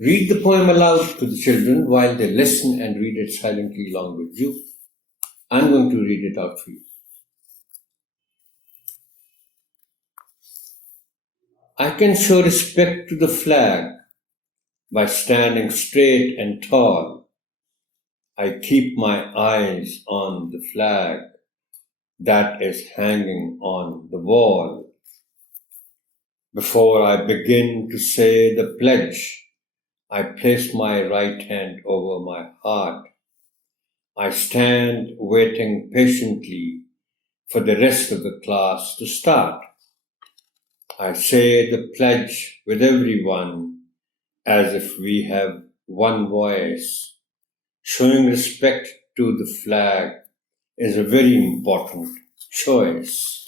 Read the poem aloud to the children while they listen and read it silently along with you. I'm going to read it out for you. I can show respect to the flag by standing straight and tall. I keep my eyes on the flag that is hanging on the wall. Before I begin to say the pledge, I place my right hand over my heart. I stand waiting patiently for the rest of the class to start. I say the pledge with everyone as if we have one voice. Showing respect to the flag is a very important choice.